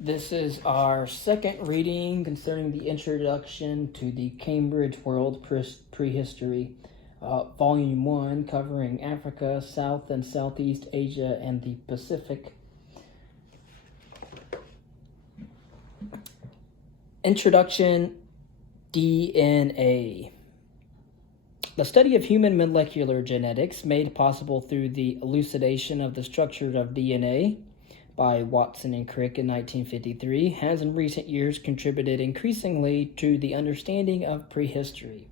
This is our second reading concerning the introduction to the Cambridge World Prehistory, Volume 1, covering Africa, South and Southeast Asia, and the Pacific. Introduction, DNA. The study of human molecular genetics, made possible through the elucidation of the structure of DNA by Watson and Crick in 1953, has in recent years contributed increasingly to the understanding of prehistory.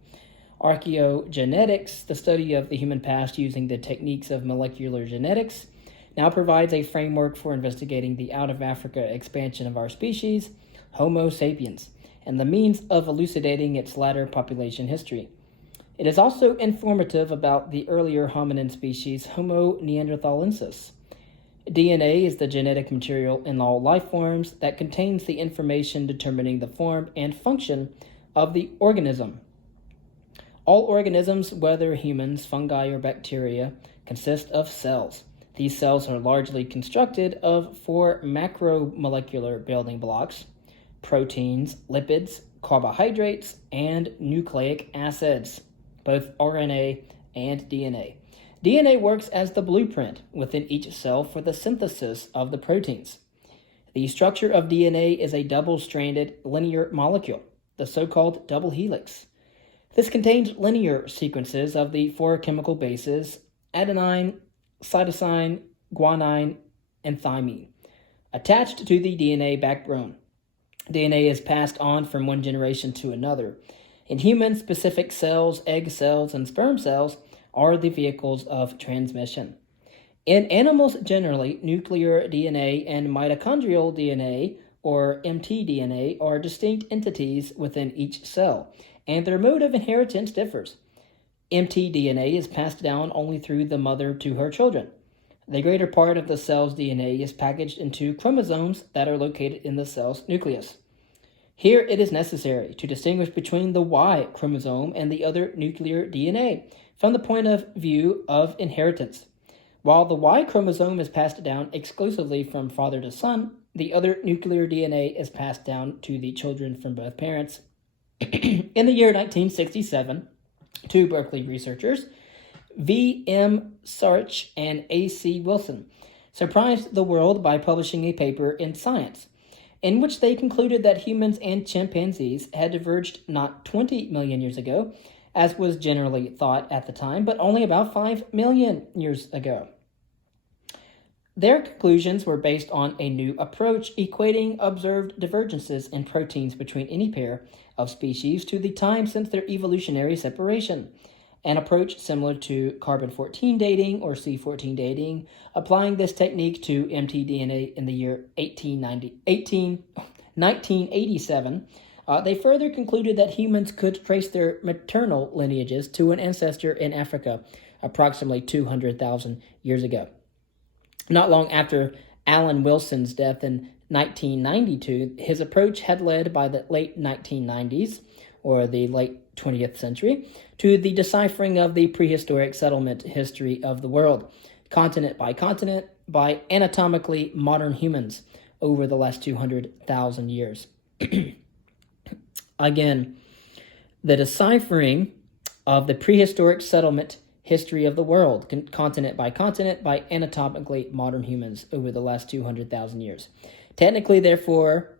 Archaeogenetics, the study of the human past using the techniques of molecular genetics, now provides a framework for investigating the out-of-Africa expansion of our species, Homo sapiens, and the means of elucidating its latter population history. It is also informative about the earlier hominin species, Homo neanderthalensis. DNA is the genetic material in all life forms that contains the information determining the form and function of the organism. All organisms, whether humans, fungi, or bacteria, consist of cells. These cells are largely constructed of four macromolecular building blocks: proteins, lipids, carbohydrates, and nucleic acids, both RNA and DNA. DNA works as the blueprint within each cell for the synthesis of the proteins. The structure of DNA is a double-stranded linear molecule, the so-called double helix. This contains linear sequences of the four chemical bases adenine, cytosine, guanine, and thymine, attached to the DNA backbone. DNA is passed on from one generation to another. In humans, specific cells, egg cells, and sperm cells are the vehicles of transmission. In animals generally, nuclear DNA and mitochondrial DNA, or mtDNA, are distinct entities within each cell, and their mode of inheritance differs. mtDNA is passed down only through the mother to her children. The greater part of the cell's DNA is packaged into chromosomes that are located in the cell's nucleus. Here it is necessary to distinguish between the Y chromosome and the other nuclear DNA from the point of view of inheritance. While the Y chromosome is passed down exclusively from father to son, the other nuclear DNA is passed down to the children from both parents. In the year 1967, two Berkeley researchers, V.M. Sarch and A.C. Wilson, surprised the world by publishing a paper in Science, in which they concluded that humans and chimpanzees had diverged not 20 million years ago, as was generally thought at the time, but only about 5 million years ago. Their conclusions were based on a new approach, equating observed divergences in proteins between any pair of species to the time since their evolutionary separation, an approach similar to carbon-14 dating or C14 dating. Applying this technique to mtDNA in the year 1987, they further concluded that humans could trace their maternal lineages to an ancestor in Africa approximately 200,000 years ago. Not long after Alan Wilson's death in 1992, his approach had led by the late 1990s, or the late 20th century, to the deciphering of the prehistoric settlement history of the world, continent, by anatomically modern humans over the last 200,000 years. Again, the deciphering of the prehistoric settlement history of the world, continent, by anatomically modern humans over the last 200,000 years. Technically, therefore,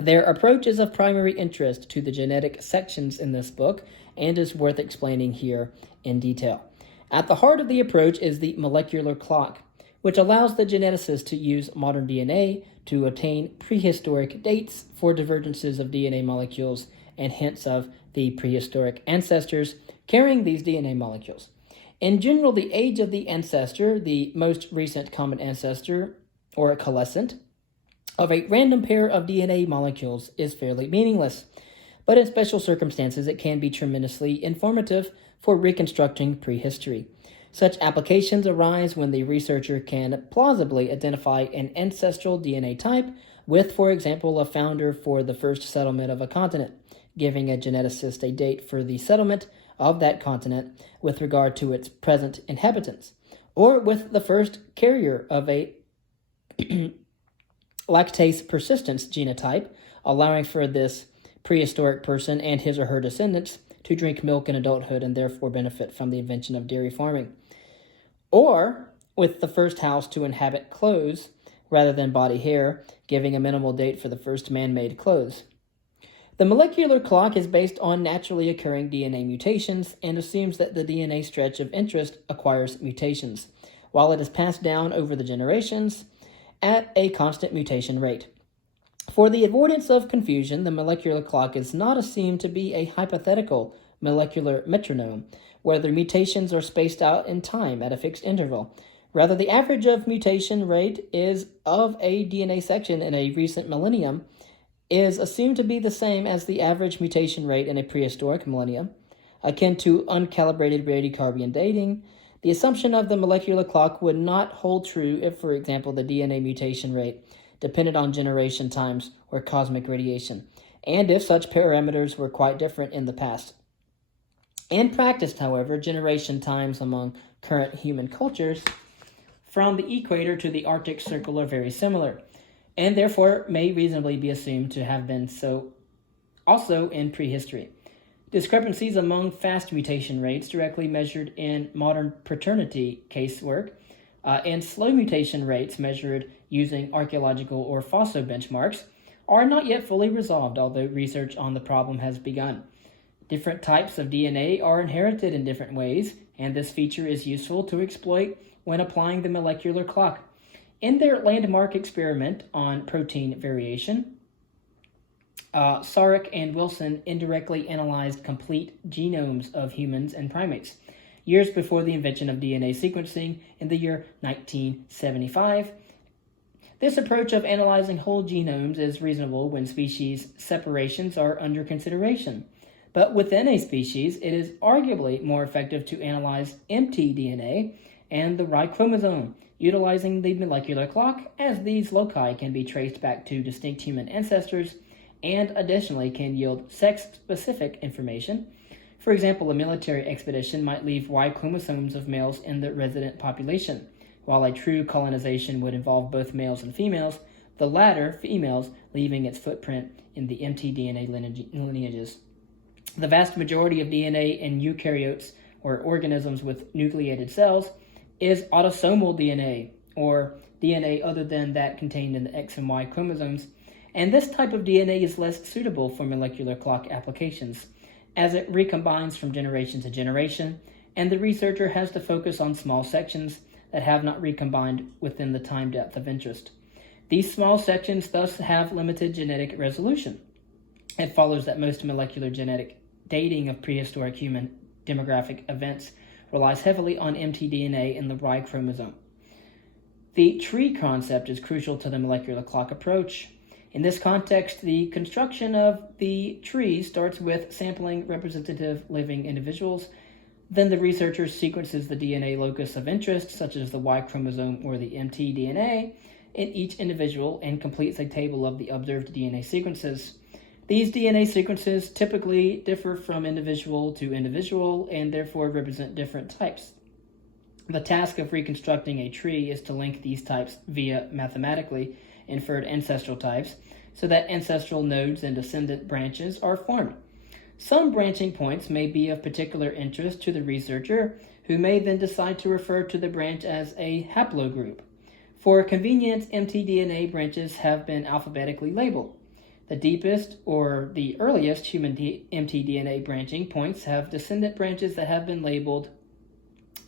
their approach is of primary interest to the genetic sections in this book and is worth explaining here in detail. At the heart of the approach is the molecular clock, which allows the geneticist to use modern DNA to obtain prehistoric dates for divergences of DNA molecules and hints of the prehistoric ancestors carrying these DNA molecules. In general, the age of the ancestor, the most recent common ancestor, or coalescent, of a random pair of DNA molecules is fairly meaningless, but in special circumstances it can be tremendously informative for reconstructing prehistory. Such applications arise when the researcher can plausibly identify an ancestral DNA type with, for example, a founder for the first settlement of a continent, giving a geneticist a date for the settlement of that continent with regard to its present inhabitants, or with the first carrier of a lactase persistence genotype, allowing for this prehistoric person and his or her descendants to drink milk in adulthood and therefore benefit from the invention of dairy farming. Or with the first house to inhabit clothes rather than body hair, giving a minimal date for the first man-made clothes. The molecular clock is based on naturally occurring DNA mutations and assumes that the DNA stretch of interest acquires mutations, while it is passed down over the generations at a constant mutation rate. For the avoidance of confusion, the molecular clock is not assumed to be a hypothetical molecular metronome, where the mutations are spaced out in time at a fixed interval. Rather, the average of mutation rate is of a DNA section in a recent millennium is assumed to be the same as the average mutation rate in a prehistoric millennium. Akin to uncalibrated radiocarbon dating, the assumption of the molecular clock would not hold true if, for example, the DNA mutation rate depended on generation times or cosmic radiation, and if such parameters were quite different in the past. In practice, however, generation times among current human cultures from the equator to the Arctic Circle are very similar, and therefore may reasonably be assumed to have been so also in prehistory. Discrepancies among fast mutation rates directly measured in modern paternity casework and slow mutation rates measured using archaeological or fossil benchmarks are not yet fully resolved, although research on the problem has begun. Different types of DNA are inherited in different ways, and this feature is useful to exploit when applying the molecular clock. In their landmark experiment on protein variation, Sarek and Wilson indirectly analyzed complete genomes of humans and primates, years before the invention of DNA sequencing in the year 1975. This approach of analyzing whole genomes is reasonable when species separations are under consideration. But within a species, it is arguably more effective to analyze empty DNA and the Y chromosome, utilizing the molecular clock, as these loci can be traced back to distinct human ancestors and additionally can yield sex-specific information. For example, a military expedition might leave Y chromosomes of males in the resident population, while a true colonization would involve both males and females, the latter, females, leaving its footprint in the empty DNA lineages. The vast majority of DNA in eukaryotes, or organisms with nucleated cells, is autosomal DNA, or DNA other than that contained in the X and Y chromosomes, and this type of DNA is less suitable for molecular clock applications, as it recombines from generation to generation, and the researcher has to focus on small sections that have not recombined within the time depth of interest. These small sections thus have limited genetic resolution. It follows that most molecular genetic dating of prehistoric human demographic events relies heavily on mtDNA in the Y chromosome. The tree concept is crucial to the molecular clock approach. In this context, the construction of the tree starts with sampling representative living individuals. Then the researcher sequences the DNA locus of interest, such as the Y chromosome or the mtDNA, in each individual and completes a table of the observed DNA sequences. These DNA sequences typically differ from individual to individual and therefore represent different types. The task of reconstructing a tree is to link these types via mathematically inferred ancestral types so that ancestral nodes and descendant branches are formed. Some branching points may be of particular interest to the researcher, who may then decide to refer to the branch as a haplogroup. For convenience, mtDNA branches have been alphabetically labeled. The deepest or the earliest human mtDNA branching points have descendant branches that have been labeled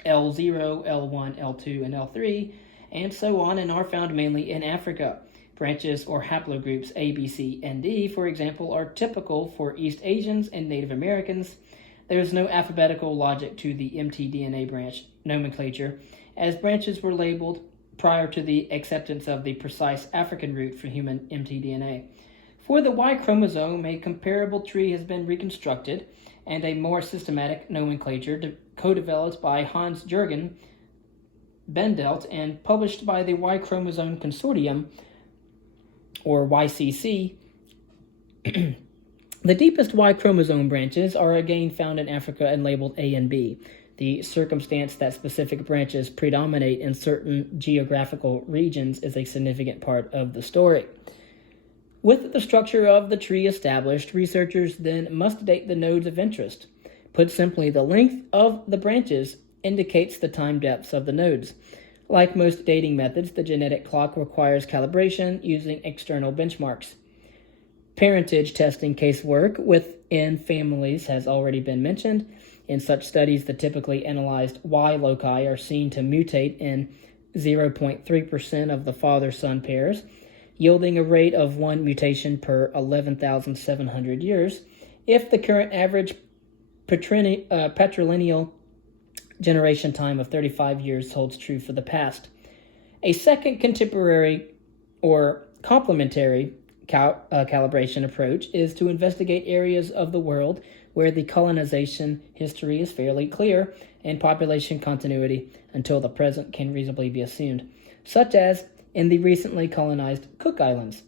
L0, L1, L2, and L3, and so on, and are found mainly in Africa. Branches or haplogroups A, B, C, and D, for example, are typical for East Asians and Native Americans. There is no alphabetical logic to the mtDNA branch nomenclature, as branches were labeled prior to the acceptance of the precise African root for human mtDNA. For the Y chromosome, a comparable tree has been reconstructed, and a more systematic nomenclature co-developed by Hans-Jürgen Bendelt and published by the Y Chromosome Consortium, or YCC. The deepest Y chromosome branches are again found in Africa and labeled A and B. The circumstance that specific branches predominate in certain geographical regions is a significant part of the story. With the structure of the tree established, researchers then must date the nodes of interest. Put simply, the length of the branches indicates the time depths of the nodes. Like most dating methods, the genetic clock requires calibration using external benchmarks. Parentage testing casework within families has already been mentioned. In such studies, the typically analyzed Y loci are seen to mutate in 0.3% of the father-son pairs, yielding a rate of 1 mutation per 11,700 years. If the current average patrilineal generation time of 35 years holds true for the past. A second contemporary or complementary calibration approach is to investigate areas of the world where the colonization history is fairly clear and population continuity until the present can reasonably be assumed, such as in the recently colonized Cook Islands.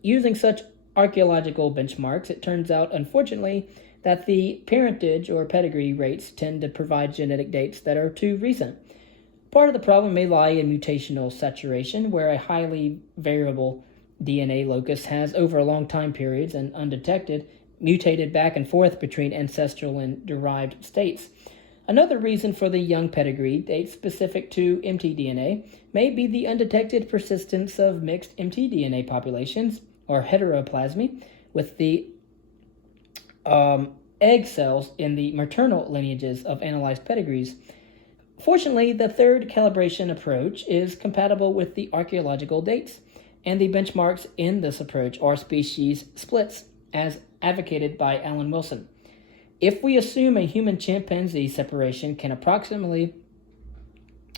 Using such archaeological benchmarks, it turns out, unfortunately, that the parentage or pedigree rates tend to provide genetic dates that are too recent. Part of the problem may lie in mutational saturation, where a highly variable DNA locus has, over long time periods and undetected, mutated back and forth between ancestral and derived states. Another reason for the young pedigree dates specific to mtDNA may be the undetected persistence of mixed mtDNA populations, or heteroplasmy, with the egg cells in the maternal lineages of analyzed pedigrees. Fortunately, the third calibration approach is compatible with the archaeological dates, and the benchmarks in this approach are species splits, as advocated by Alan Wilson. If we assume a human-chimpanzee separation is approximately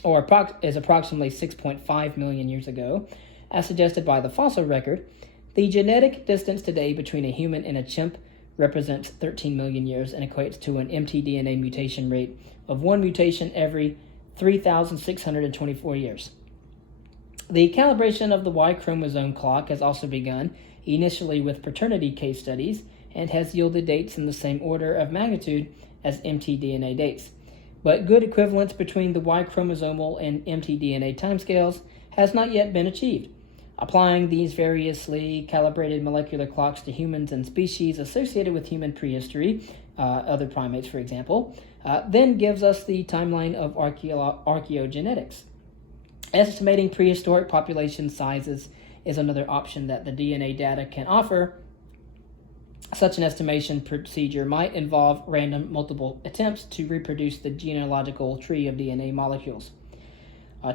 6.5 million years ago, as suggested by the fossil record, the genetic distance today between a human and a chimp represents 13 million years and equates to an mtDNA mutation rate of 1 mutation every 3,624 years. The calibration of the Y chromosome clock has also begun, initially with paternity case studies, and has yielded dates in the same order of magnitude as mtDNA dates. But good equivalence between the Y chromosomal and mtDNA timescales has not yet been achieved. Applying these variously calibrated molecular clocks to humans and species associated with human prehistory, other primates for example, then gives us the timeline of archaeogenetics. Estimating prehistoric population sizes is another option that the DNA data can offer. Such an estimation procedure might involve random multiple attempts to reproduce the genealogical tree of DNA molecules,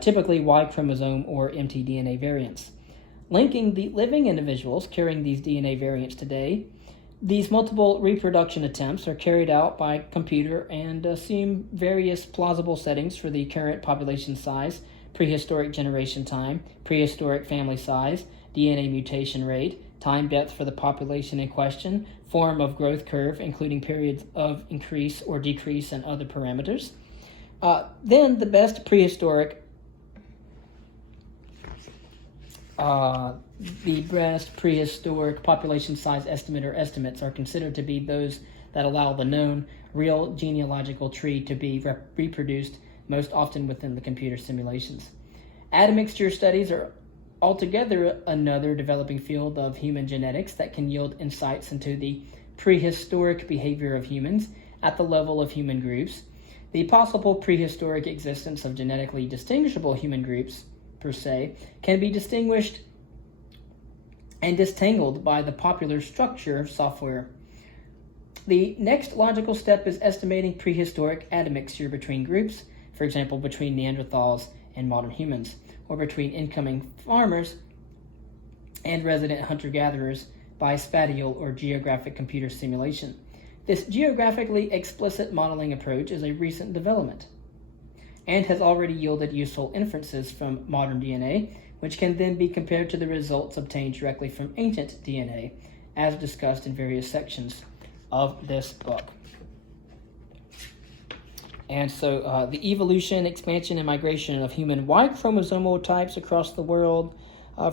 typically Y chromosome or mtDNA variants. Linking the living individuals carrying these DNA variants today, these multiple reproduction attempts are carried out by computer and assume various plausible settings for the current population size, prehistoric generation time, prehistoric family size, DNA mutation rate, time depth for the population in question, form of growth curve, including periods of increase or decrease and other parameters. Then the best prehistoric population size estimate or estimates are considered to be those that allow the known real genealogical tree to be reproduced, most often within the computer simulations. Admixture studies are altogether another developing field of human genetics that can yield insights into the prehistoric behavior of humans at the level of human groups. The possible prehistoric existence of genetically distinguishable human groups per se, can be distinguished and disentangled by the popular structure software. The next logical step is estimating prehistoric admixture between groups, for example, between Neanderthals and modern humans, or between incoming farmers and resident hunter-gatherers by spatial or geographic computer simulation. This geographically explicit modeling approach is a recent development and has already yielded useful inferences from modern DNA, which can then be compared to the results obtained directly from ancient DNA, as discussed in various sections of this book. And so the evolution, expansion, and migration of human Y chromosomal types across the world,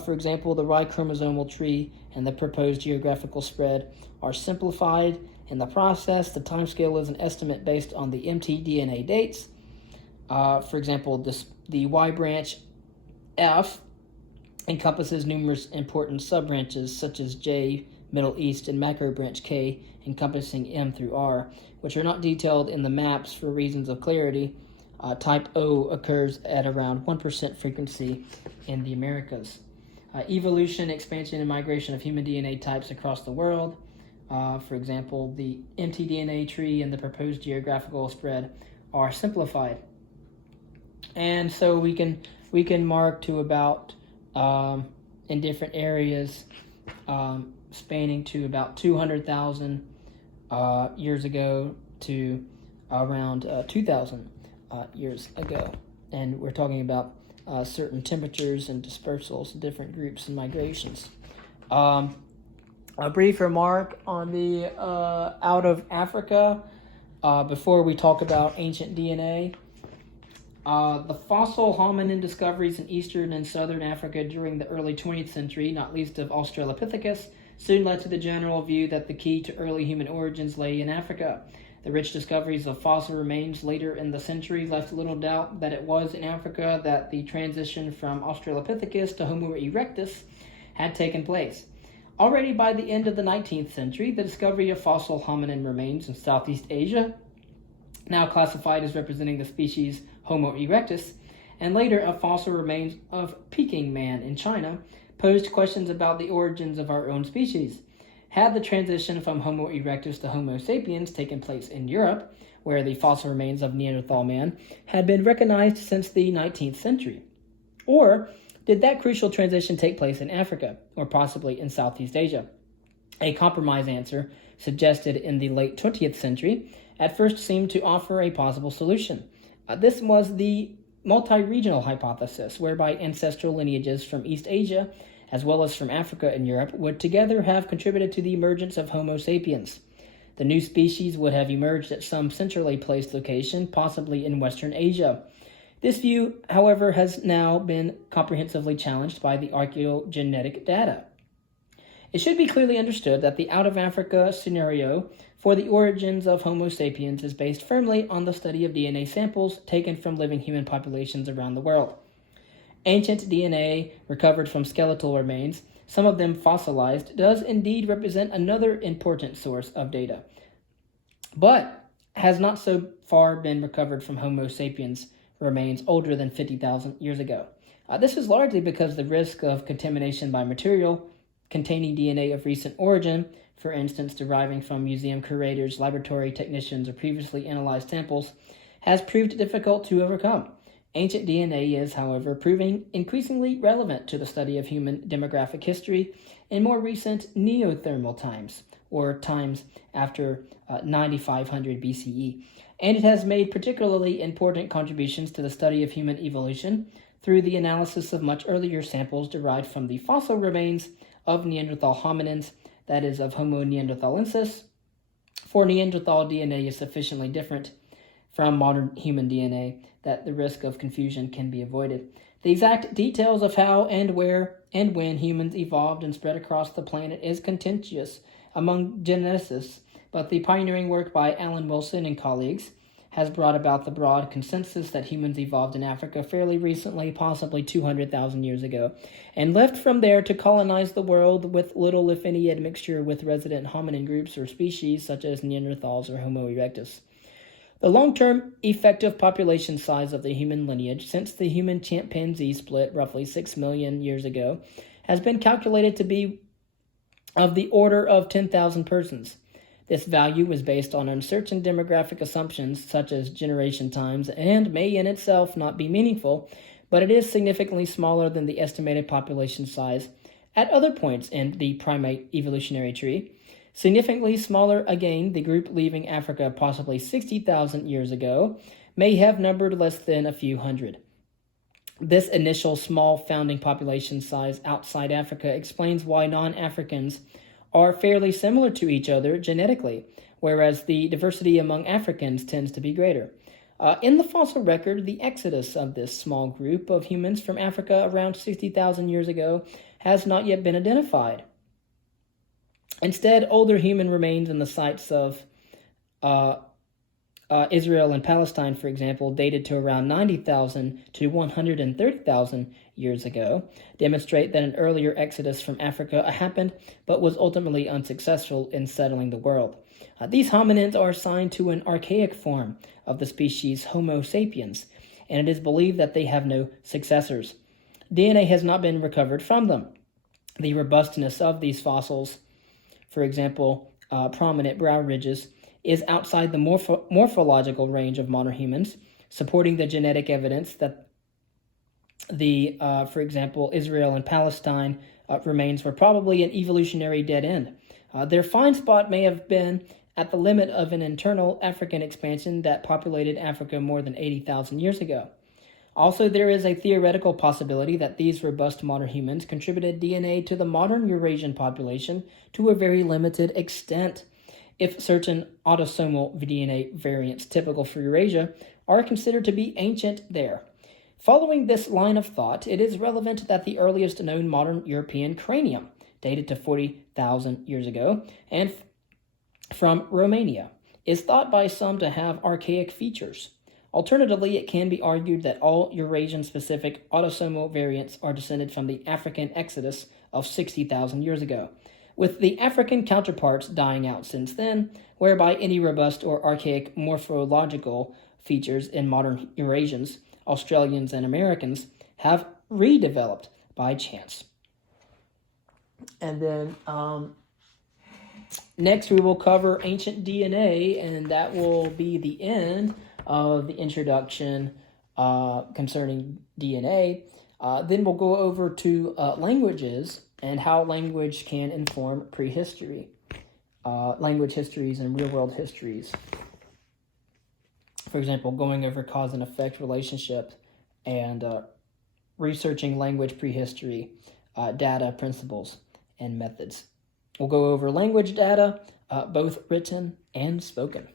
for example, the Y chromosomal tree and the proposed geographical spread, are simplified In the process, the timescale is an estimate based on the mtDNA dates. For example, the Y branch F encompasses numerous important subbranches such as J, Middle East, and macrobranch K, encompassing M through R, which are not detailed in the maps for reasons of clarity. Type O occurs at around 1% frequency in the Americas. Evolution, expansion, and migration of human DNA types across the world. For example, the mtDNA tree and the proposed geographical spread are simplified. And so we can mark to about, in different areas, spanning to about 200,000 years ago to around 2,000 years ago. And we're talking about certain temperatures and dispersals, different groups and migrations. A brief remark on the out of Africa before we talk about ancient DNA. The fossil hominin discoveries in eastern and southern Africa during the early 20th century, not least of Australopithecus, soon led to the general view that the key to early human origins lay in Africa. The rich discoveries of fossil remains later in the century left little doubt that it was in Africa that the transition from Australopithecus to Homo erectus had taken place. Already by the end of the 19th century, the discovery of fossil hominin remains in Southeast Asia, now classified as representing the species Homo erectus, and later of fossil remains of Peking man in China, posed questions about the origins of our own species. Had the transition from Homo erectus to Homo sapiens taken place in Europe, where the fossil remains of Neanderthal man had been recognized since the 19th century? Or did that crucial transition take place in Africa, or possibly in Southeast Asia? A compromise answer, suggested in the late 20th century, at first seemed to offer a possible solution. This was the multi-regional hypothesis, whereby ancestral lineages from East Asia, as well as from Africa and Europe, would together have contributed to the emergence of Homo sapiens. The new species would have emerged at some centrally placed location, possibly in Western Asia. This view, however, has now been comprehensively challenged by the archaeogenetic data. It should be clearly understood that the out-of-Africa scenario for the origins of Homo sapiens is based firmly on the study of DNA samples taken from living human populations around the world. Ancient DNA recovered from skeletal remains, some of them fossilized, does indeed represent another important source of data, but has not so far been recovered from Homo sapiens remains older than 50,000 years ago. This is largely because the risk of contamination by material containing DNA of recent origin, for instance deriving from museum curators, laboratory technicians, or previously analyzed samples, has proved difficult to overcome. Ancient DNA is, however, proving increasingly relevant to the study of human demographic history in more recent neothermal times, or times after 9500 BCE, and it has made particularly important contributions to the study of human evolution through the analysis of much earlier samples derived from the fossil remains of Neanderthal hominins, that is, of Homo neanderthalensis. For Neanderthal DNA is sufficiently different from modern human DNA that the risk of confusion can be avoided. The exact details of how and where and when humans evolved and spread across the planet is contentious among geneticists, but the pioneering work by Alan Wilson and colleagues has brought about the broad consensus that humans evolved in Africa fairly recently, possibly 200,000 years ago, and left from there to colonize the world with little, if any, admixture with resident hominin groups or species such as Neanderthals or Homo erectus. The long-term effective population size of the human lineage since the human-chimpanzee split roughly 6 million years ago has been calculated to be of the order of 10,000 persons. This value is based on uncertain demographic assumptions such as generation times and may in itself not be meaningful, but it is significantly smaller than the estimated population size at other points in the primate evolutionary tree. Significantly smaller again, the group leaving Africa possibly 60,000 years ago may have numbered less than a few hundred. This initial small founding population size outside Africa explains why non-Africans are fairly similar to each other genetically, whereas the diversity among Africans tends to be greater. In the fossil record, the exodus of this small group of humans from Africa around 60,000 years ago has not yet been identified. Instead, older human remains in the sites of Israel and Palestine, for example, dated to around 90,000 to 130,000 years ago, demonstrate that an earlier exodus from Africa happened but was ultimately unsuccessful in settling the world. These hominins are assigned to an archaic form of the species Homo sapiens, and it is believed that they have no successors. DNA has not been recovered from them. The robustness of these fossils, for example, prominent brow ridges, is outside the morphological range of modern humans, supporting the genetic evidence that for example, Israel and Palestine remains were probably an evolutionary dead end. Their find spot may have been at the limit of an internal African expansion that populated Africa more than 80,000 years ago. Also, there is a theoretical possibility that these robust modern humans contributed DNA to the modern Eurasian population to a very limited extent, if certain autosomal DNA variants typical for Eurasia are considered to be ancient there. Following this line of thought, it is relevant that the earliest known modern European cranium, dated to 40,000 years ago, and from Romania, is thought by some to have archaic features. Alternatively, it can be argued that all Eurasian-specific autosomal variants are descended from the African exodus of 60,000 years ago, with the African counterparts dying out since then, whereby any robust or archaic morphological features in modern Eurasians, Australians, and Americans have redeveloped by chance. And then next we will cover ancient DNA, and that will be the end of the introduction concerning DNA. Then we'll go over to languages and how language can inform prehistory, language histories and real-world histories. For example, going over cause and effect relationship and researching language prehistory, data, principles, and methods. We'll go over language data, both written and spoken.